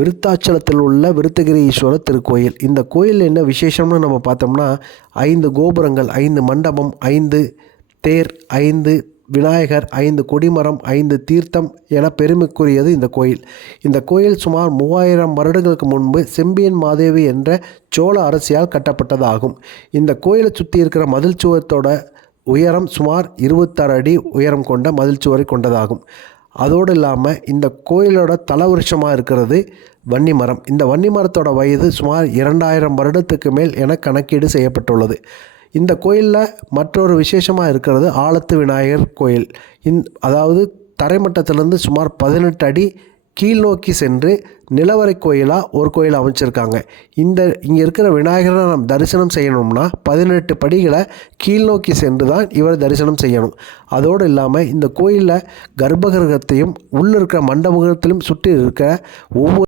விருத்தாச்சலத்தில் உள்ள விருத்தகிரி ஈஸ்வரர் திருக்கோயில். இந்த கோயில் என்ன விசேஷம்னு நம்ம பார்த்தோம்னா ஐந்து கோபுரங்கள் ஐந்து மண்டபம் ஐந்து தேர் ஐந்து விநாயகர் ஐந்து கொடிமரம் ஐந்து தீர்த்தம் என பெருமைக்குரியது இந்த கோயில். இந்த கோயில் சுமார் மூவாயிரம் வருடங்களுக்கு முன்பு செம்பியன் மாதேவி என்ற சோழ அரசியால் கட்டப்பட்டதாகும். இந்த கோயிலை சுற்றி இருக்கிற மதில் சுவரத்தோட உயரம் சுமார் இருபத்தாறு அடி உயரம் கொண்ட மதில் சுவரை கொண்டதாகும். அதோடு இல்லாமல் இந்த கோயிலோட தலவருஷமாக இருக்கிறது வன்னி மரம் இந்த வன்னி மரத்தோட வயது சுமார் இரண்டாயிரம் வருடத்துக்கு மேல் என கணக்கீடு செய்யப்பட்டுள்ளது. இந்த கோயிலில் மற்றொரு விசேஷமாக இருக்கிறது ஆலத்து விநாயகர் கோயில். இந் அதாவது தரைமட்டத்திலிருந்து சுமார் பதினெட்டு அடி கீழ் நோக்கி சென்று நிலவரை கோயிலாக ஒரு கோயில் அமைச்சிருக்காங்க. இந்த இங்கே இருக்கிற விநாயகரை நாம் தரிசனம் செய்யணும்னா பதினெட்டு படிகளை கீழ் நோக்கி சென்று தான் இவர் தரிசனம் செய்யணும். அதோடு இல்லாமல் இந்த கோயிலில் கர்ப்பகிரகத்தையும் உள்ளே இருக்கிற மண்டபத்திலும் சுற்றி இருக்கிற ஒவ்வொரு